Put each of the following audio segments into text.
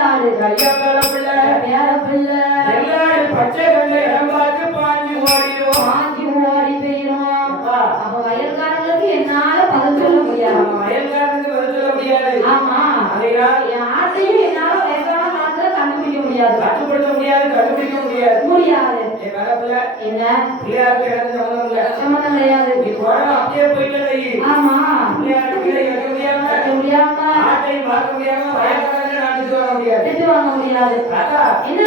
வெள்ளாடு ஐயா பேர பிள்ளை பேர பிள்ளை எல்லாரும் பச்சை கல்ல இடம் பார்த்து பாஞ்சு ஓடிடும் ஓடி போயிடும். அப்ப வயல்காரங்களுக்கு என்னால பதில் சொல்ல முடியாது. வயல்காரனுக்கு பதில் சொல்ல முடியாது. ஆமா யார்ட்டையும் என்னால வயசான காலத்துல கண்டுபிடிக்க முடியாது. கட்டுப்படுத்த முடியாது, கண்டுபிடிக்க முடியாது. முடியாது. என் வரப்புல என்ன பிள்ளையாருக்கு எனக்கு சம்மந்தம் இல்லை. சம்மந்தம் கிடையாது. நீ போறோம் அப்படியே போயிட்டு ஆமா பிள்ளையாருக்கு வைக்க முடியாம ஆட்டையும் பார்க்க முடியாம வயல்காரங்க நாட்டுக்கு வர முடியாது. திட்டு வாங்க முடியாது. என்ன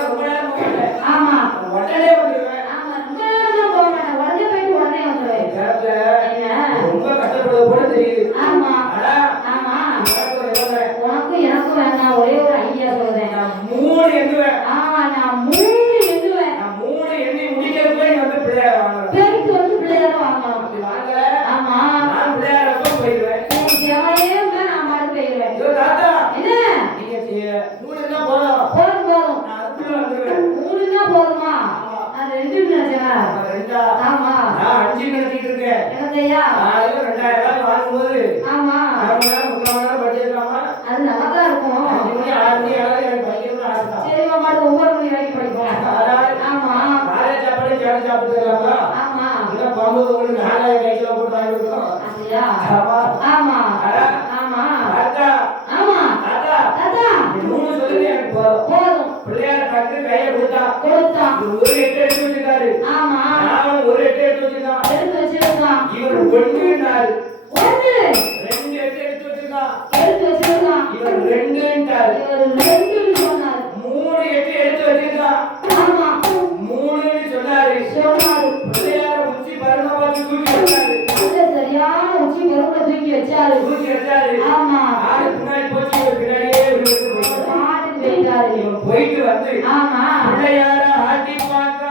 ரொம்ப நேரம் போகல. ஆமா உடனே வந்துருவேன். ஆமா ரொம்ப நேரம் போக மாட்டேன். உடனே போயிட்டு உடனே வந்துருவேன். ரொம்ப கஷ்டப்படுறது போல தெரியுது. ஆமா ஆமா உனக்கும் எனக்கும் வேண்டாம். ஒரே ஒரு ஐடியா சொல்றேன். நான் 3 எண்ணுவேன். நான் 3 எண்ணுவேன். நான் 3 எண்ணி முடிக்கிறதுக்குள்ள நீ வந்து பிள்ளையார் வாங்கணும். பேருக்கு வந்து பிள்ளையார வாங்கணும். அப்படி வாங்கல. ஆமா நான் பிள்ளையார் அப்ப போயிடுவேன். தேவையே நான் மாறு போயிடுவேன். தாத்தா என்ன நீங்க 3 தான் போதும். போதும் நான் அதுக்குள்ள வந்துருவேன். 3 தான் போதுமா? நான் 2 நினைச்சேன். 2 ஆமா நான் 5 நினைச்சிட்டு இருக்கேன். என்னதையா நான் 2000 ரூபாய் வாங்கும்போது ஆமா படிச்சிருக்காமா அது நல்லா தான் இருக்கும். 5 மணி 6 மணி ஆனாலும் எனக்கு படிக்கணும்னு ஆசை தான். சரி மாமா 9 மணி வரைக்கும் படிப்போம். ஆமா காலை சாப்பாடு சேடு சாப்பிட்டுக்கலாமா? ஆமா இல்லை போகும்போது உங்களுக்கு 4000 கைக்கில போட்டு வாங்கி கொடுக்கணும். அப்படியா? ஆமா ஆமா ஆமா ஆமா தாத்தா ஆமா தாத்தா தாத்தா 3 சொல்லுங்க எனக்கு போதும். பிள்ளையார் டக்கு கையை கொடுத்தா ஒரு 8 எடுத்து வச்சிருக்காரு. ஆமா நான் ஒரு 8 எடுத்து வச்சிருக்கான். எடுத்து வச்சிருக்கான். இவர் 1ன்றாரு. 1 2 எடுத்து வச்சிருக்கான். எடுத்து வச்சிருக்கான். இவர் 2ன்றாரு. இவர் 2 சொன்னாரு. 3 எடுத்து வச்சிருக்கான். ஆமா 3ன்னு சொன்னாரு. பிள்ளையார உச்சி பரம பார்த்து தூக்கி வச்சாரு. சரியான உச்சி பருவ தூக்கி வச்சாரு. ஆமா ஆடு பின்னாடி போச்சு. இவர் பின்னாடியே போயிட்டாரு. இவன் போயிட்டு வந்து ஆமா பிள்ளையார ஆட்டி பார்க்க